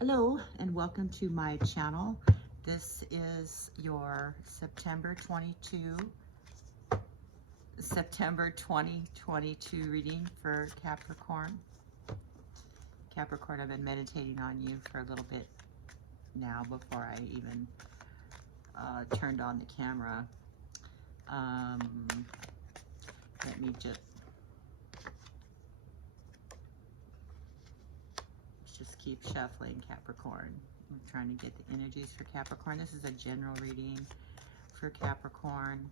Hello and welcome to my channel. This is your September 2022 reading for Capricorn. Capricorn, I've been meditating on you for a little bit now before I even turned on the camera. Let me just keep shuffling, Capricorn. I'm trying to get the energies for Capricorn. This is a general reading for Capricorn.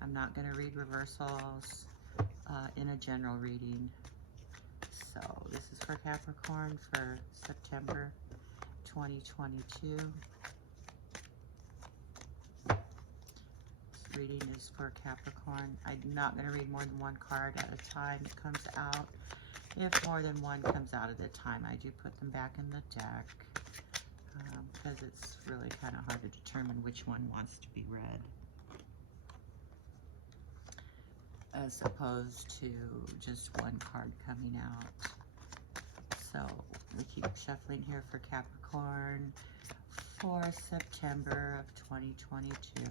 I'm not going to read reversals in a general reading. So this is for Capricorn for September 2022. This reading is for Capricorn. I'm not going to read more than one card at a time that comes out. If more than one comes out at a time, I do put them back in the deck because it's really kind of hard to determine which one wants to be read, as opposed to just one card coming out. So we keep shuffling here for Capricorn for September of 2022.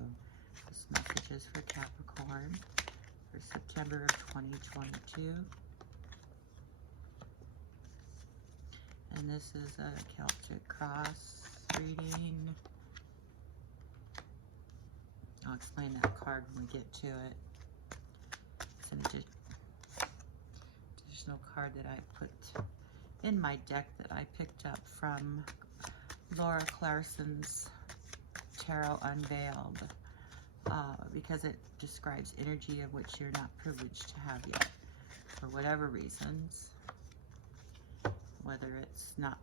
This message is for Capricorn for September of 2022. And this is a Celtic cross reading. I'll explain that card when we get to it. It's an additional card that I put in my deck that I picked up from Laura Clarson's Tarot Unveiled, because it describes energy of which you're not privileged to have yet for whatever reasons. Whether it's not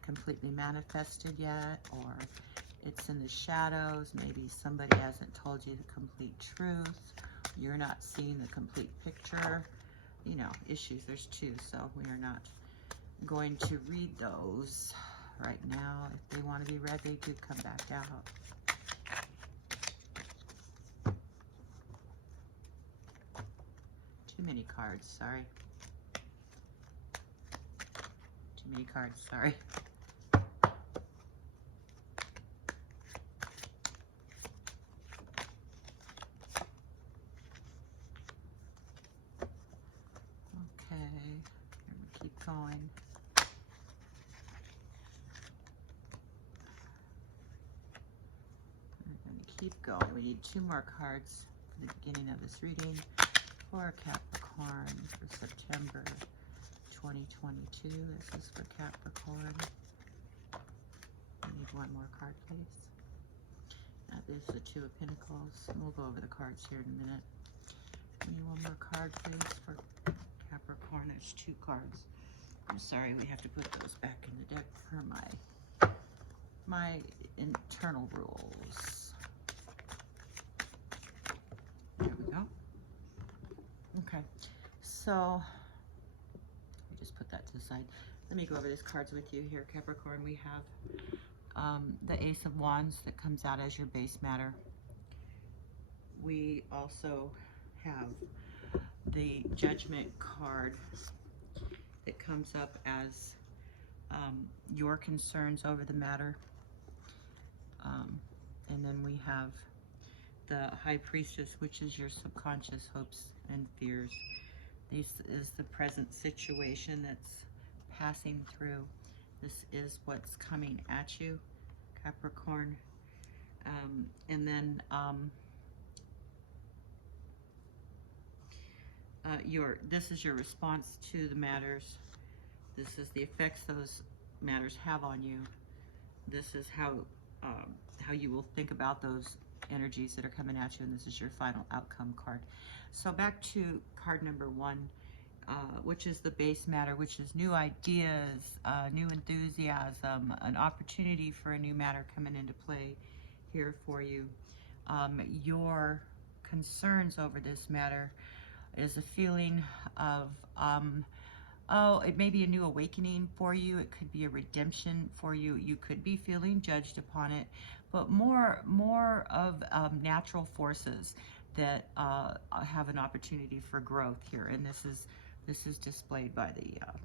completely manifested yet, or it's in the shadows, maybe somebody hasn't told you the complete truth, you're not seeing the complete picture, you know, issues. There's two, so we are not going to read those right now. If they want to be read, they do come back out. Too many cards, sorry. Too many cards, sorry. Okay, here we keep going. We're going to keep going. We need two more cards for the beginning of this reading for Capricorn for September 2022. This is for Capricorn. We need one more card, please. That is the Two of Pentacles. We'll go over the cards here in a minute. We need one more card, please, for Capricorn. There's two cards. I'm sorry, we have to put those back in the deck for my internal rules. There we go. Okay, so we just put that to the side. Let me go over these cards with you here, Capricorn. We have the Ace of Wands that comes out as your base matter. We also have the Judgment card that comes up as your concerns over the matter. And then we have the High Priestess, which is your subconscious hopes and fears. This is the present situation that's passing through. This is what's coming at you, Capricorn. And then this is your response to the matters. This is the effects those matters have on you. This is how you will think about those energies that are coming at you, and this is your final outcome card. So back to card number one, which is the base matter, which is new ideas, new enthusiasm, an opportunity for a new matter coming into play here for you. Your concerns over this matter is a feeling of oh, it may be a new awakening for you. It could be a redemption for you. You could be feeling judged upon it, but more of natural forces that have an opportunity for growth here. And this is displayed by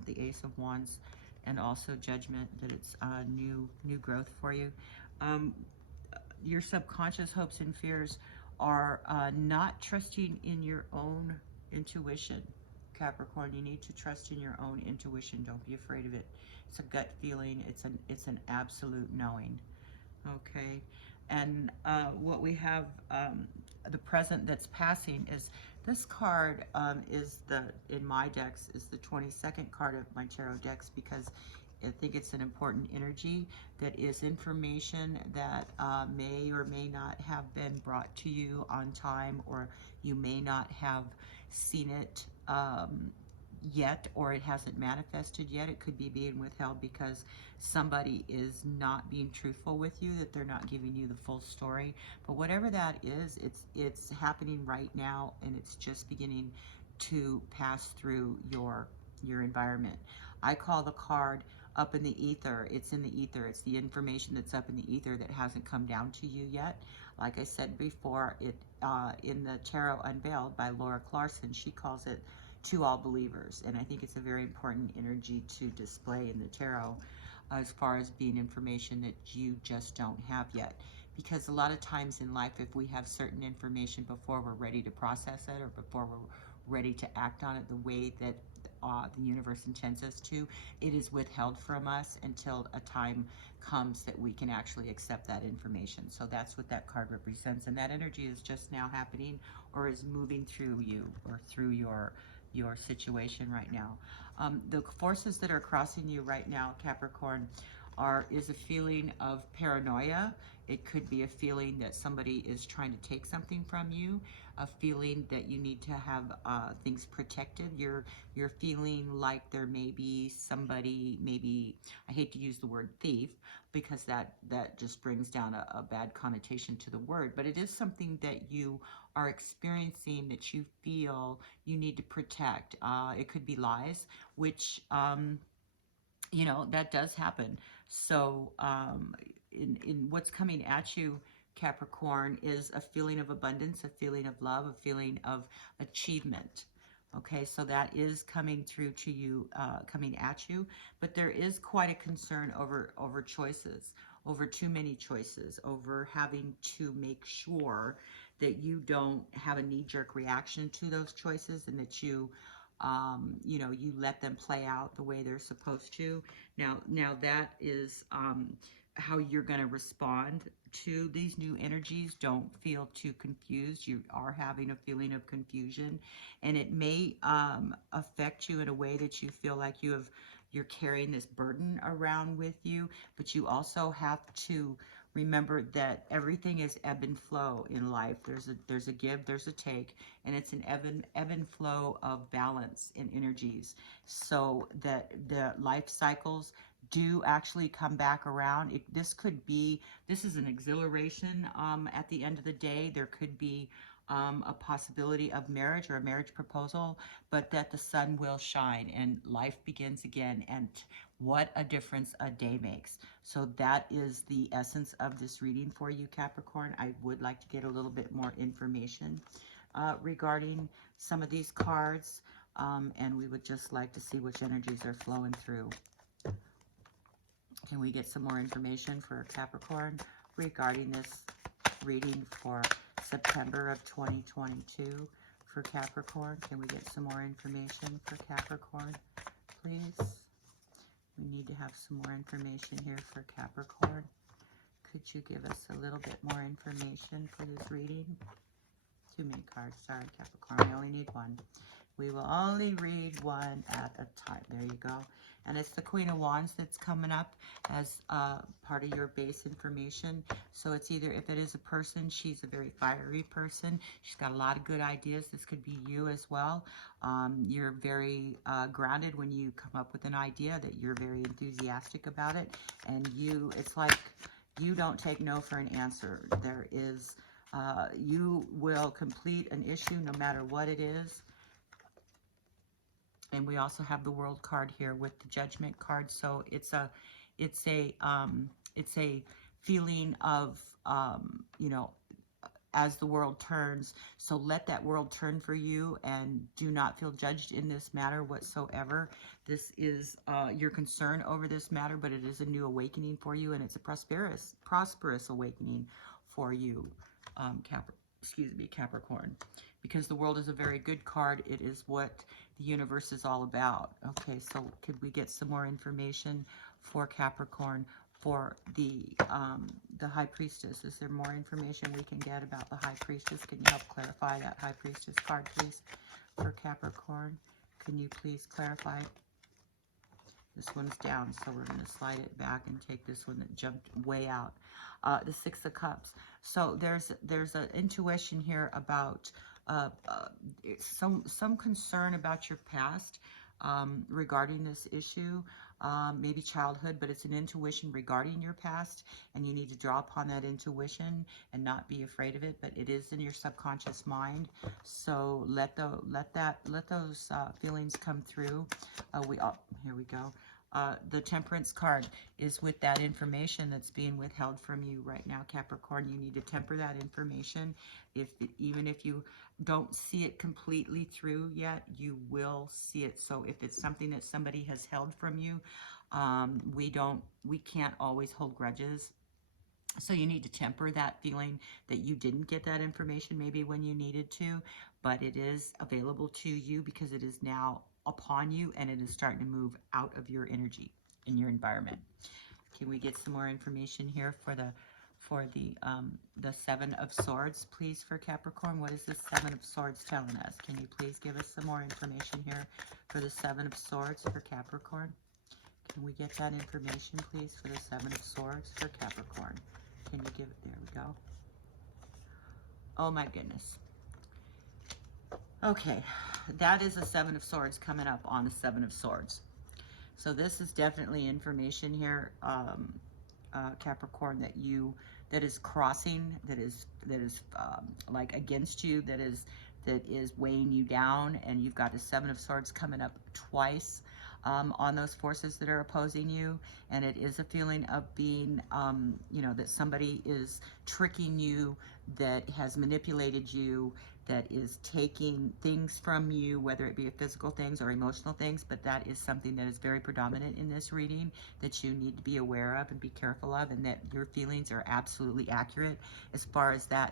the Ace of Wands. and also judgment, that it's new growth for you. Um, your subconscious hopes and fears are not trusting in your own intuition. Capricorn, you need to trust in your own intuition. Don't be afraid of it. It's a gut feeling. It's an absolute knowing. Okay, and what we have, the present that's passing is this card, is in my decks, is the 22nd card of my tarot decks, because I think it's an important energy that is information that may or may not have been brought to you on time, or you may not have seen it yet, or it hasn't manifested yet. It could be being withheld because somebody is not being truthful with you, that they're not giving you the full story. But whatever that is, it's happening right now, and it's just beginning to pass through your environment. I call the card up in the ether. It's in the ether. It's the information that's up in the ether that hasn't come down to you yet. Like I said before, it in the Tarot Unveiled by Laura Clarkson, she calls it to all believers, and I think it's a very important energy to display in the tarot, as far as being information that you just don't have yet. Because a lot of times in life, if we have certain information before we're ready to process it, or before we're ready to act on it the way that the universe intends us to, it is withheld from us until a time comes that we can actually accept that information. So that's what that card represents, and that energy is just now happening, or is moving through you, or through your situation right now. The forces that are crossing you right now, Capricorn, is a feeling of paranoia. It could be a feeling that somebody is trying to take something from you, a feeling that you need to have things protected. You're feeling like there may be somebody, maybe, I hate to use the word thief, because that just brings down a bad connotation to the word, but it is something that you are experiencing that you feel you need to protect. It could be lies, which that does happen. So in what's coming at you, Capricorn, is a feeling of abundance, a feeling of love, a feeling of achievement. Okay, so that is coming through to you, coming at you, but there is quite a concern over choices, over too many choices, over having to make sure that you don't have a knee-jerk reaction to those choices, and that you you let them play out the way they're supposed to. Now that is how you're going to respond to these new energies. Don't feel too confused. You are having a feeling of confusion, and it may affect you in a way that you feel like you're carrying this burden around with you, but you also have to remember that everything is ebb and flow in life. There's a give, there's a take, and it's an ebb and flow of balance and energies, so that the life cycles do actually come back around. This is an exhilaration at the end of the day. There could be a possibility of marriage or a marriage proposal, but that the sun will shine and life begins again. And what a difference a day makes. So that is the essence of this reading for you, Capricorn. I would like to get a little bit more information regarding some of these cards, and we would just like to see which energies are flowing through. Can we get some more information for Capricorn regarding this reading for September of 2022 for Capricorn? Can we get some more information for Capricorn, please? We need to have some more information here for Capricorn. Could you give us a little bit more information for this reading? Too many cards. Sorry, Capricorn. I only need one. We will only read one at a time. There you go. And it's the Queen of Wands that's coming up as part of your base information. So it's either, if it is a person, she's a very fiery person. She's got a lot of good ideas. This could be you as well. You're very grounded when you come up with an idea, that you're very enthusiastic about it. And it's like you don't take no for an answer. There is, you will complete an issue no matter what it is. And we also have the World card here with the Judgment card. So it's a feeling of, as the world turns. So let that world turn for you, and do not feel judged in this matter whatsoever. This is your concern over this matter, but it is a new awakening for you, and it's a prosperous awakening for you, Capricorn. Because the world is a very good card. It is what the universe is all about. Okay, so could we get some more information for Capricorn? For the High Priestess, is there more information we can get about the High Priestess? Can you help clarify that High Priestess card, please, for Capricorn? Can you please clarify? This one's down, so we're going to slide it back and take this one that jumped way out. The Six of Cups. So there's an intuition here about some concern about your past regarding this issue. Maybe childhood, but it's an intuition regarding your past, and you need to draw upon that intuition and not be afraid of it. But it is in your subconscious mind, so let those feelings come through. Here we go. The Temperance card is with that information that's being withheld from you right now, Capricorn. You need to temper that information. Even if you don't see it completely through yet, you will see it. So if it's something that somebody has held from you, we can't always hold grudges. So you need to temper that feeling that you didn't get that information maybe when you needed to, but it is available to you because it is now upon you, and it is starting to move out of your energy in your environment. Can we get some more information here for the Seven of Swords, please, for Capricorn? What is the Seven of Swords telling us? Can you please give us some more information here for the Seven of Swords for Capricorn? Can we get that information, please, for the Seven of Swords for Capricorn? Can you give it? There we go. Oh my goodness. Okay, that is a Seven of Swords coming up on the Seven of Swords. So this is definitely information here, Capricorn, that is crossing, that is like against you, that is weighing you down, and you've got the Seven of Swords coming up twice on those forces that are opposing you, and it is a feeling of being, that somebody is tricking you, that has manipulated you, that is taking things from you, whether it be physical things or emotional things, but that is something that is very predominant in this reading that you need to be aware of and be careful of, and that your feelings are absolutely accurate as far as that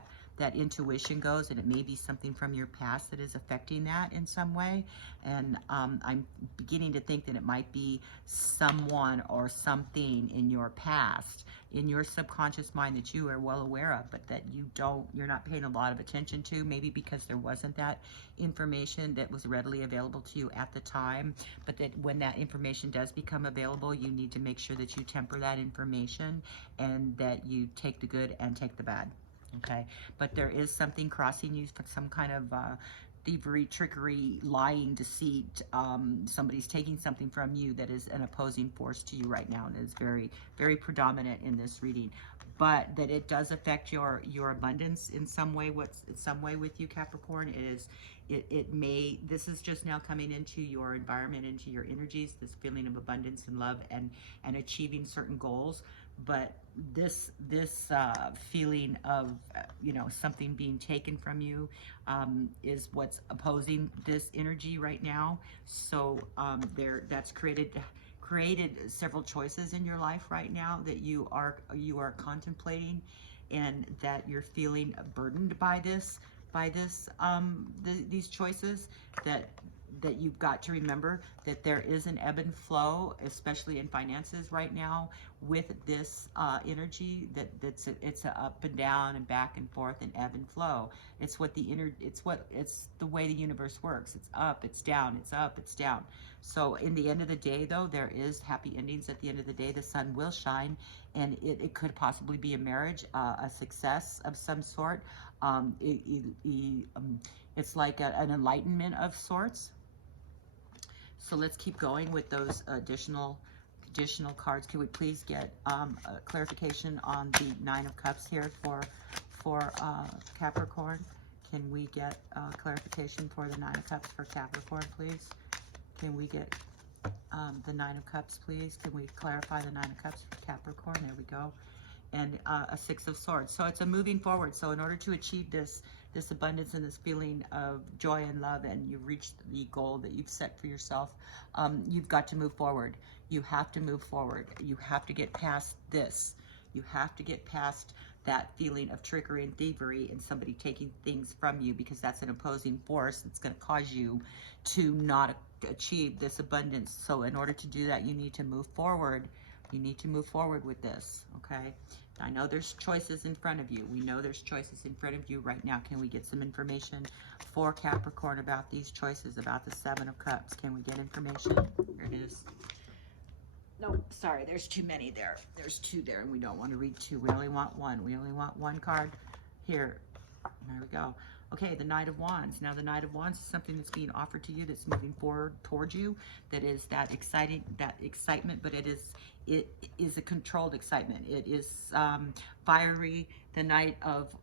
intuition goes, and it may be something from your past that is affecting that in some way. And I'm beginning to think that it might be someone or something in your past, in your subconscious mind, that you are well aware of, but that you're not paying a lot of attention to, maybe because there wasn't that information that was readily available to you at the time. But that when that information does become available, you need to make sure that you temper that information, and that you take the good and take the bad. Okay, but there is something crossing you, some kind of thievery, trickery, lying, deceit. Somebody's taking something from you that is an opposing force to you right now, and is very, very predominant in this reading. But that it does affect your abundance in some way. With you, Capricorn, this is just now coming into your environment, into your energies, this feeling of abundance and love and achieving certain goals. But this feeling of something being taken from you is what's opposing this energy right now. So that's created several choices in your life right now that you are contemplating, and that you're feeling burdened by these choices, that you've got to remember that there is an ebb and flow, especially in finances right now, with this energy. It's a up and down and back and forth and ebb and flow. It's the way the universe works. It's up, it's down, it's up, it's down. So in the end of the day, though, there is happy endings. At the end of the day, the sun will shine, and it could possibly be a marriage, a success of some sort. It's like an enlightenment of sorts. So let's keep going with those additional cards. Can we please get a clarification on the Nine of Cups here for Capricorn? Can we get clarification for the Nine of Cups for Capricorn, please? Can we get the Nine of Cups, please? Can we clarify the Nine of Cups for Capricorn? There we go. and a Six of Swords. So it's a moving forward. So in order to achieve this abundance and this feeling of joy and love, and you've reached the goal that you've set for yourself, you've got to move forward. You have to move forward. You have to get past this. You have to get past that feeling of trickery and thievery and somebody taking things from you, because that's an opposing force that's going to cause you to not achieve this abundance. So in order to do that, you need to move forward. You need to move forward with this, okay? I know there's choices in front of you. We know there's choices in front of you right now. Can we get some information for Capricorn about these choices, about the Seven of Cups? Can we get information? Here it is. No, sorry, there's too many there. There's two there, and we don't want to read two. We only want one. We only want one card here. There we go. Okay, the Knight of Wands. Now, the Knight of Wands is something that's being offered to you, that's moving forward towards you, that is that excitement, but it is a controlled excitement. It is fiery. The Knight of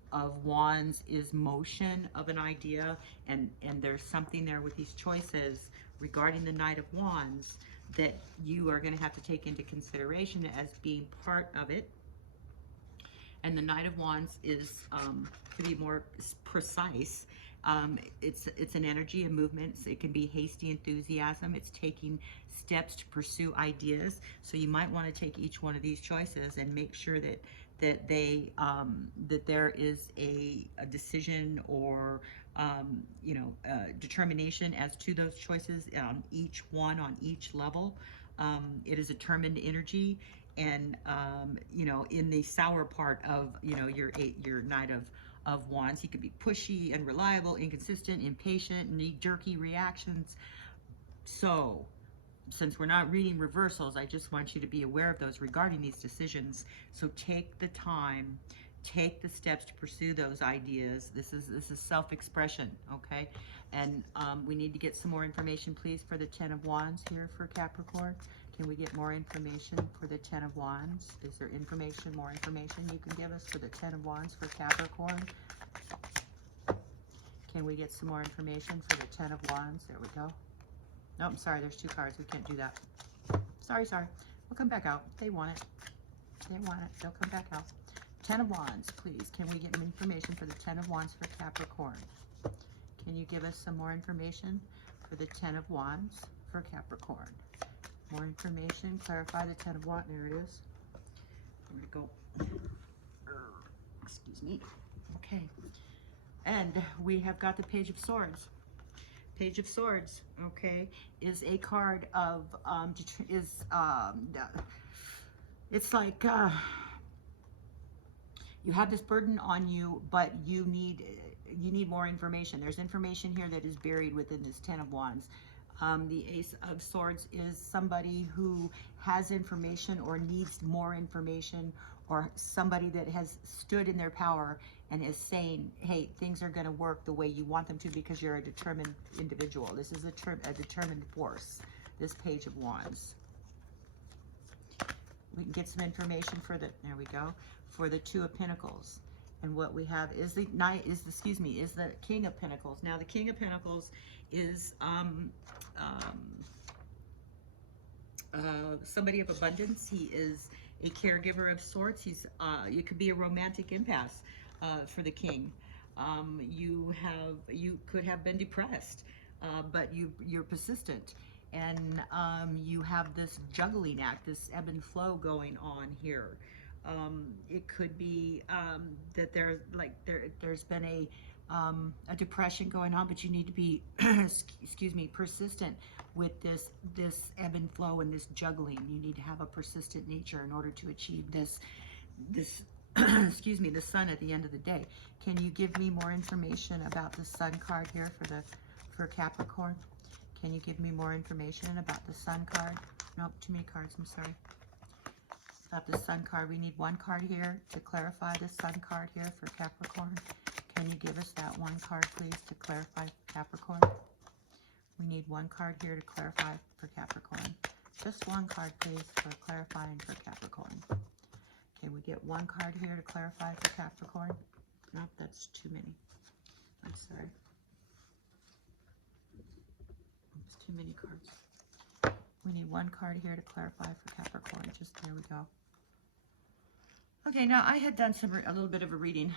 Wands is motion of an idea, and there's something there with these choices regarding the Knight of Wands that you are going to have to take into consideration as being part of it. And the Knight of Wands is, to be more precise, it's an energy, a movement. It can be hasty enthusiasm. It's taking steps to pursue ideas. So you might want to take each one of these choices and make sure that there is a decision or determination as to those choices on each level. It is a determined energy. And in the sour part of your Knight of Wands, he could be pushy, unreliable, inconsistent, impatient, knee-jerky reactions. So since we're not reading reversals, I just want you to be aware of those regarding these decisions. So take the time, take the steps to pursue those ideas. This is self-expression, okay? And we need to get some more information, please, for the Ten of Wands here for Capricorn. Can we get more information for the Ten of Wands? Is there more information you can give us for the Ten of Wands for Capricorn? Can we get some more information for the Ten of Wands? There we go. No, I'm sorry, there's two cards. We can't do that. Sorry. We'll come back out. They want it. They want it. They'll come back out. Ten of Wands, please. Can we get information for the Ten of Wands for Capricorn? Can you give us some more information for the Ten of Wands for Capricorn? More information, clarify the Ten of Wands. There it is. There we go. Excuse me. Okay. And we have got the Page of Swords. Page of Swords, okay, is a card of, it's like, you have this burden on you, but you need more information. There's information here that is buried within this Ten of Wands. The Ace of Swords is somebody who has information or needs more information, or somebody that has stood in their power and is saying, hey, things are going to work the way you want them to because you're a determined individual. This is a determined force, this Page of Wands. We can get some information for the, there we go, for the Two of Pentacles. And what we have is the King of Pentacles. Now, the King of Pentacles is somebody of abundance. He is a caregiver of sorts. He's you could be a romantic impasse for the King. You could have been depressed, but you're persistent, and you have this juggling act, this ebb and flow going on here. It could be that there's been a depression going on, but you need to be excuse me, persistent with this ebb and flow and this juggling. You need to have a persistent nature in order to achieve this excuse me, the Sun at the end of the day. Can you give me more information about the Sun card here for Capricorn? Can you give me more information about the Sun card? Nope, too many cards, I'm sorry. About the Sun card, we need one card here to clarify the Sun card here for Capricorn. Can you give us that one card, please, to clarify Capricorn? We need one card here to clarify for Capricorn. Just one card, please, for clarifying for Capricorn. Can we get one card here to clarify for Capricorn? Nope, that's too many. I'm sorry. It's too many cards. We need one card here to clarify for Capricorn. Just there we go. Okay, now I had done a little bit of a reading.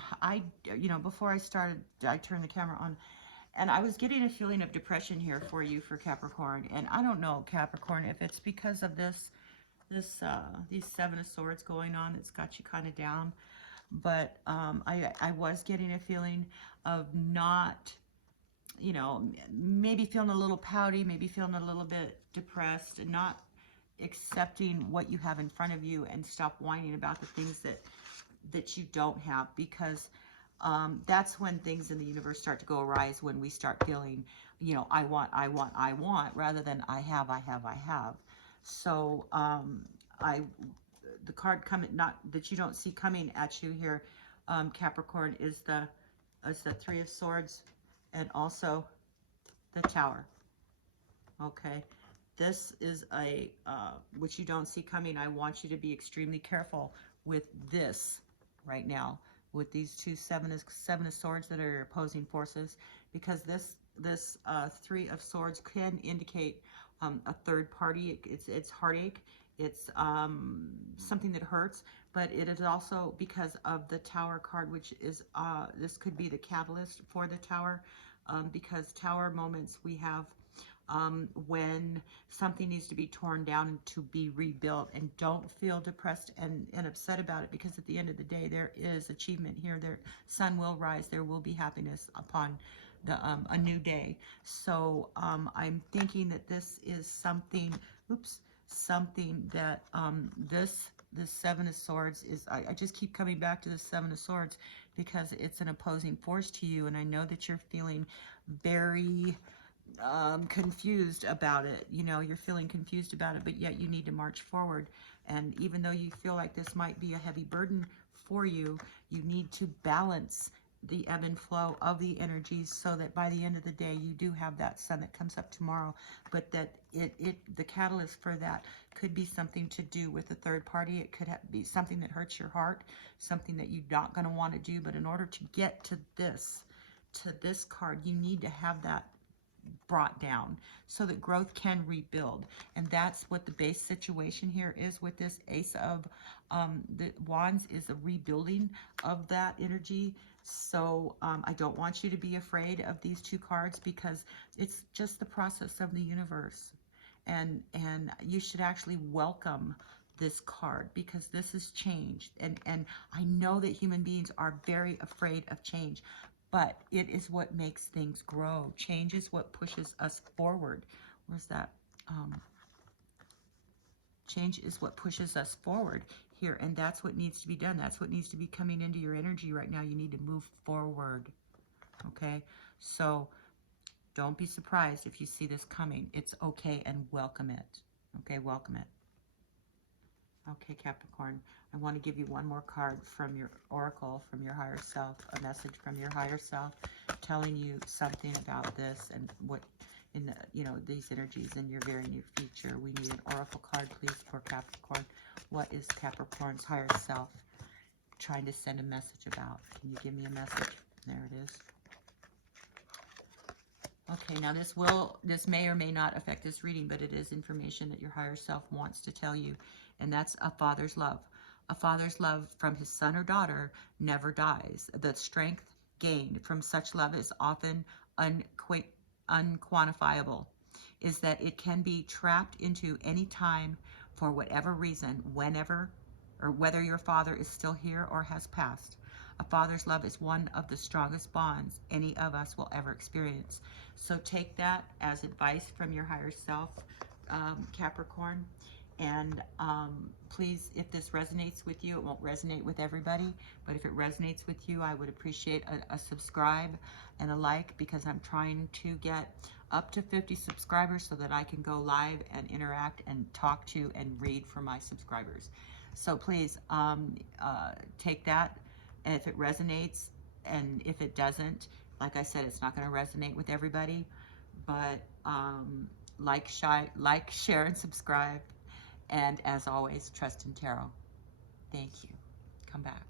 Before I started, I turned the camera on, and I was getting a feeling of depression here for you, for Capricorn. And I don't know, Capricorn, if it's because of these Seven of Swords going on. It's got you kind of down. But I was getting a feeling of not, maybe feeling a little pouty, maybe feeling a little bit depressed, and not accepting what you have in front of you, and stop whining about the things that you don't have, because that's when things in the universe start to go awry, is when we start feeling, I want, rather than I have. So the card coming, not that you don't see coming at you here, Capricorn, is the Three of Swords, and also the Tower. Okay, this is which you don't see coming. I want you to be extremely careful with this right now, with these two Seven of Swords that are opposing forces, because this Three of Swords can indicate a third party. It's heartache. It's something that hurts, but it is also because of the Tower card, which is this could be the catalyst for the Tower, because Tower moments we have when something needs to be torn down and to be rebuilt. And don't feel depressed and upset about it, because at the end of the day, there is achievement here. There, sun will rise. There will be happiness upon a new day. So I'm thinking that this is something, something that this Seven of Swords is, I just keep coming back to the Seven of Swords, because it's an opposing force to you. And I know that you're feeling very confused about it. You're feeling confused about it, but yet you need to march forward. And even though you feel like this might be a heavy burden for you, you need to balance the ebb and flow of the energies, so that by the end of the day you do have that sun that comes up tomorrow, but that the catalyst for that could be something to do with a third party. It could be something that hurts your heart, something that you're not going to want to do. But in order to get to this card, you need to have that brought down, so that growth can rebuild. And that's what the base situation here is with this Ace of the Wands, is a rebuilding of that energy. So I don't want you to be afraid of these two cards, because it's just the process of the universe. And you should actually welcome this card, because this is change. And I know that human beings are very afraid of change, but it is what makes things grow. Change is what pushes us forward. Where's that? Change is what pushes us forward here, and that's what needs to be done. That's what needs to be coming into your energy right now. You need to move forward, okay? So don't be surprised if you see this coming. It's okay, and welcome it, okay? Welcome it. Okay, Capricorn, I want to give you one more card from your oracle, from your higher self, a message from your higher self telling you something about this and what in the, these energies in your very near future. We need an oracle card, please, for Capricorn. What is Capricorn's higher self trying to send a message about? Can you give me a message? There it is. Okay, now this may or may not affect this reading, but it is information that your higher self wants to tell you, and that's a father's love. A father's love from his son or daughter never dies. The strength gained from such love is often unquantifiable, is that it can be trapped into any time for whatever reason, whenever or whether your father is still here or has passed. A father's love is one of the strongest bonds any of us will ever experience. So take that as advice from your higher self, Capricorn. And please, if this resonates with you, it won't resonate with everybody, but if it resonates with you, I would appreciate a subscribe and a like, because I'm trying to get up to 50 subscribers so that I can go live and interact and talk to and read for my subscribers. So please take that, and if it resonates, and if it doesn't, like I said, it's not going to resonate with everybody, but like, share, and subscribe. And as always, trust in tarot. Thank you. Come back.